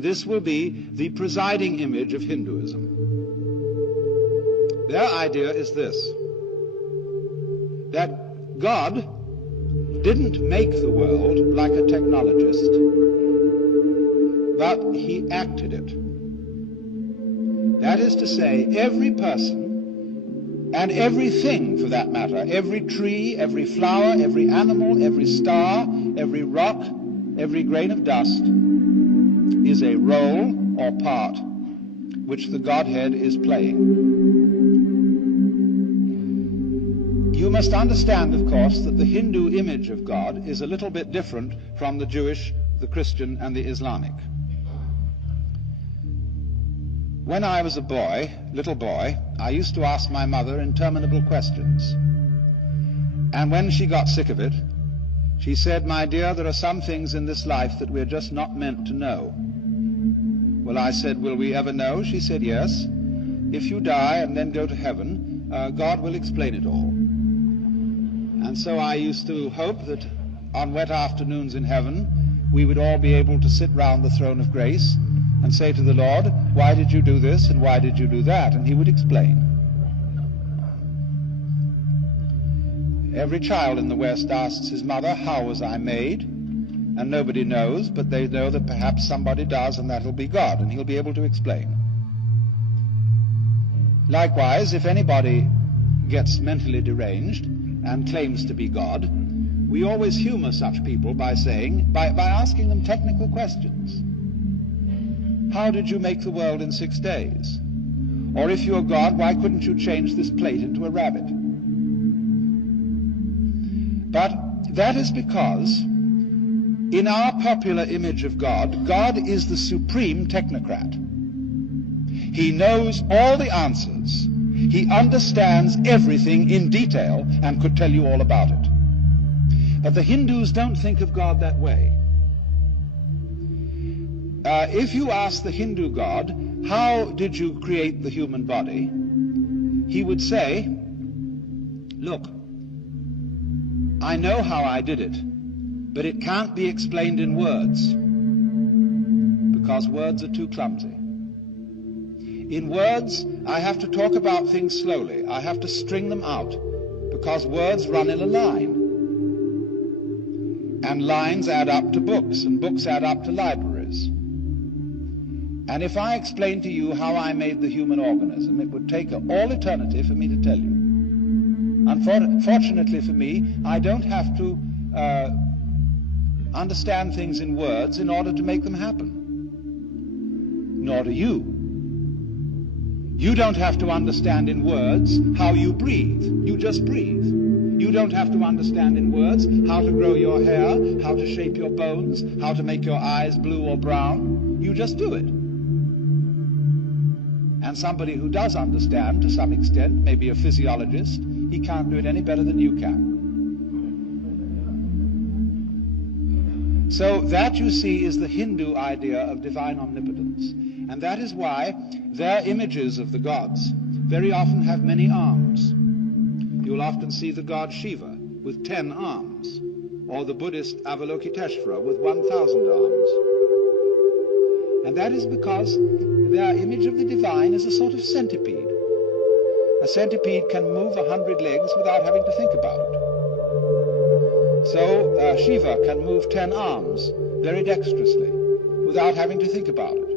And this will be the presiding image of Hinduism. Their idea is this, that God didn't make the world like a technologist, but he acted it. That is to say, every person and everything for that matter, every tree, every flower, every animal, every star, every rock, every grain of dust is a role or part which the Godhead is playing. You must understand, of course, that the Hindu image of God is a little bit different from the Jewish, the Christian, and the Islamic. When I was a little boy, I used to ask my mother interminable questions. And when she got sick of it, she said, "My dear, there are some things in this life that we're just not meant to know." Well, I said, "Will we ever know?" She said, "Yes. If you die and then go to heaven, God will explain it all." And so I used to hope that on wet afternoons in heaven, we would all be able to sit round the throne of grace and say to the Lord, "Why did you do this and why did you do that?" And he would explain. Every child in the West asks his mother, "How was I made?" And nobody knows, but they know that perhaps somebody does, and that'll be God, and he'll be able to explain. Likewise, if anybody gets mentally deranged and claims to be God, we always humor such people by asking them technical questions. How did you make the world in 6 days? Or if you're God, why couldn't you change this plate into a rabbit? But that is because in our popular image of God, God is the supreme technocrat. He knows all the answers. He understands everything in detail and could tell you all about it. But the Hindus don't think of God that way. If you ask the Hindu God, "How did you create the human body?" he would say, "Look, I know how I did it, but it can't be explained in words, because words are too clumsy. In words, I have to talk about things slowly. I have to string them out, because words run in a line. And lines add up to books, and books add up to libraries. And if I explained to you how I made the human organism, it would take all eternity for me to tell you. Unfortunately for me, I don't have to understand things in words in order to make them happen. Nor do you. You don't have to understand in words how you breathe. You just breathe. You don't have to understand in words how to grow your hair, how to shape your bones, how to make your eyes blue or brown. You just do it. And somebody who does understand to some extent, maybe a physiologist, he can't do it any better than you can. So that, you see, is the Hindu idea of divine omnipotence. And that is why their images of the gods very often have many arms. You'll often see the god Shiva with 10 arms, or the Buddhist Avalokiteshvara with 1,000 arms. And that is because their image of the divine is a sort of centipede. A centipede can move 100 legs without having to think about it. So Shiva can move 10 arms very dexterously without having to think about it.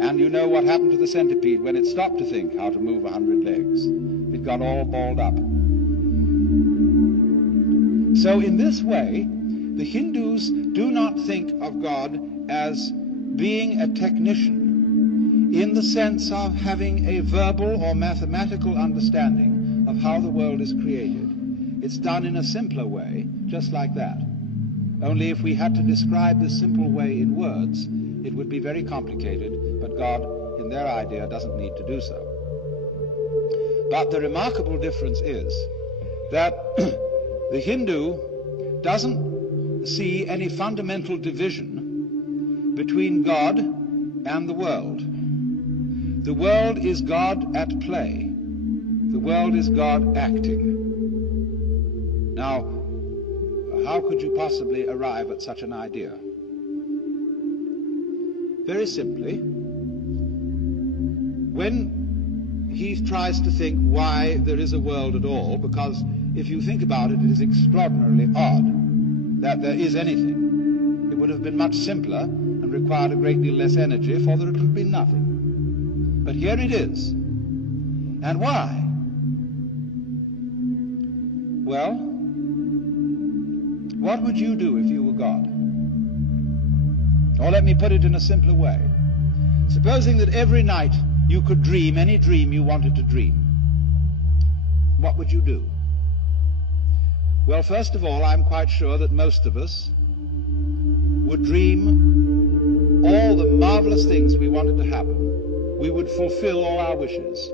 And you know what happened to the centipede when it stopped to think how to move 100 legs. It got all balled up. So in this way, the Hindus do not think of God as being a technician in the sense of having a verbal or mathematical understanding of how the world is created. It's done in a simpler way, just like that. Only if we had to describe this simple way in words, it would be very complicated, but God, in their idea, doesn't need to do so. But the remarkable difference is that the Hindu doesn't see any fundamental division between God and the world. The world is God at play. The world is God acting. Now, how could you possibly arrive at such an idea? very simply, when he tries to think why there is a world at all, because if you think about it, it is extraordinarily odd that there is anything. It would have been much simpler and required a great deal less energy for there to have been nothing. But here it is. And why? Well, what would you do if you were God? Or let me put it in a simpler way. Supposing that every night you could dream any dream you wanted to dream, what would you do? Well, first of all, I'm quite sure that most of us would dream all the marvelous things we wanted to happen. We would fulfill all our wishes.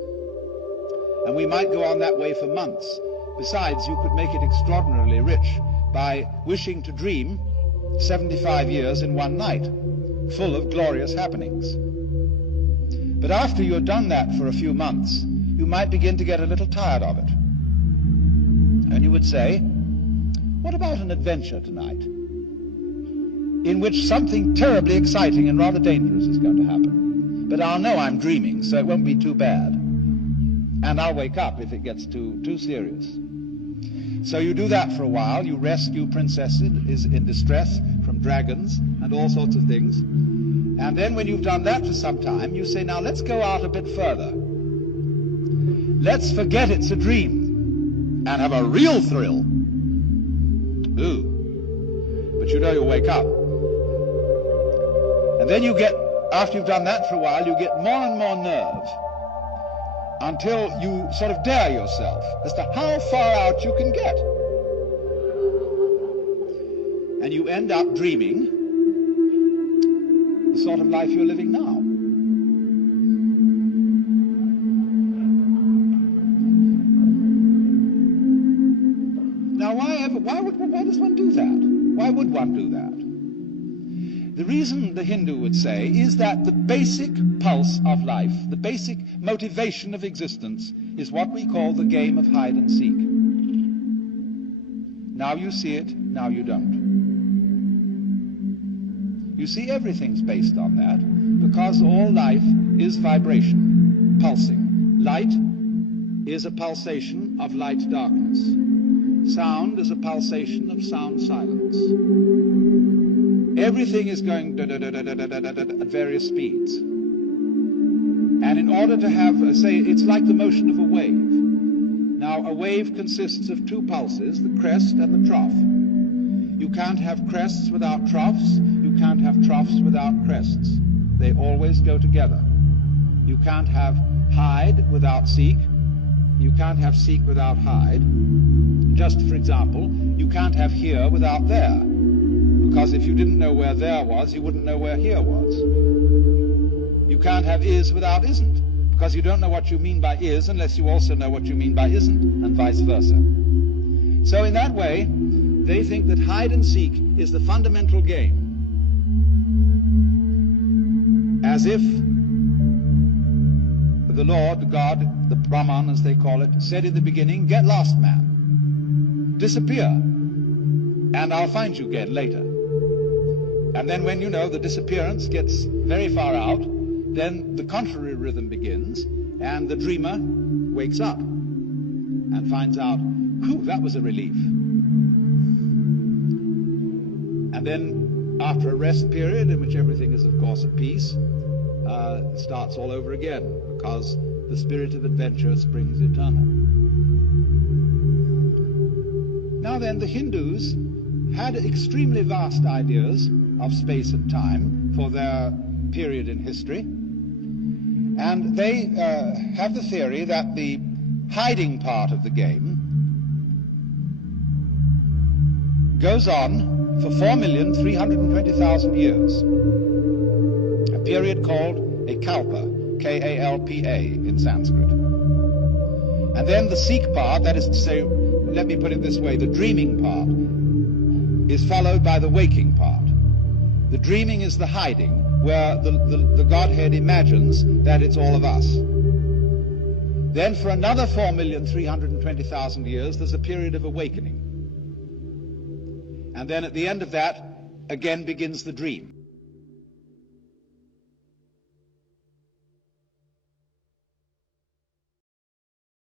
And we might go on that way for months. Besides, you could make it extraordinarily rich by wishing to dream 75 years in one night, full of glorious happenings. But after you've done that for a few months, you might begin to get a little tired of it. And you would say, what about an adventure tonight, in which something terribly exciting and rather dangerous is going to happen? But I'll know I'm dreaming, so it won't be too bad. And I'll wake up if it gets too serious. So you do that for a while. You rescue princesses in distress from dragons and all sorts of things. And then when you've done that for some time, you say, now let's go out a bit further. Let's forget it's a dream and have a real thrill. Ooh. But you know you'll wake up. And then you get, after you've done that for a while, you get more and more nerve until you sort of dare yourself as to how far out you can get. And you end up dreaming the sort of life you're living now. Now, why does one do that? Why would one do that? The reason the Hindu would say is that the basic pulse of life, the basic motivation of existence, is what we call the game of hide and seek. Now you see it, now you don't. You see, everything's based on that, because all life is vibration, pulsing. Light is a pulsation of light-darkness. Sound is a pulsation of sound-silence. Everything is going at various speeds. And in order to have, say, it's like the motion of a wave. Now, a wave consists of two pulses, the crest and the trough. You can't have crests without troughs. You can't have troughs without crests. They always go together. You can't have hide without seek. You can't have seek without hide. Just for example, you can't have here without there. Because if you didn't know where there was, you wouldn't know where here was. You can't have is without isn't, because you don't know what you mean by is unless you also know what you mean by isn't, and vice versa. So in that way, they think that hide and seek is the fundamental game. As if the Lord, God, the Brahman as they call it, said in the beginning, get lost, man. Disappear, and I'll find you again later. And then when, you know, the disappearance gets very far out, then the contrary rhythm begins, and the dreamer wakes up and finds out, whew, that was a relief. And then after a rest period in which everything is, of course, at peace, it starts all over again, because the spirit of adventure springs eternal. Now then, the Hindus had extremely vast ideas of space and time for their period in history, and they have the theory that the hiding part of the game goes on for 4,320,000 years, a period called a kalpa, K-A-L-P-A in Sanskrit. And then the seek part, that is to say, let me put it this way, the dreaming part is followed by the waking part. The dreaming is the hiding, where the Godhead imagines that it's all of us. Then for another 4,320,000 years, there's a period of awakening. And then at the end of that, again begins the dream.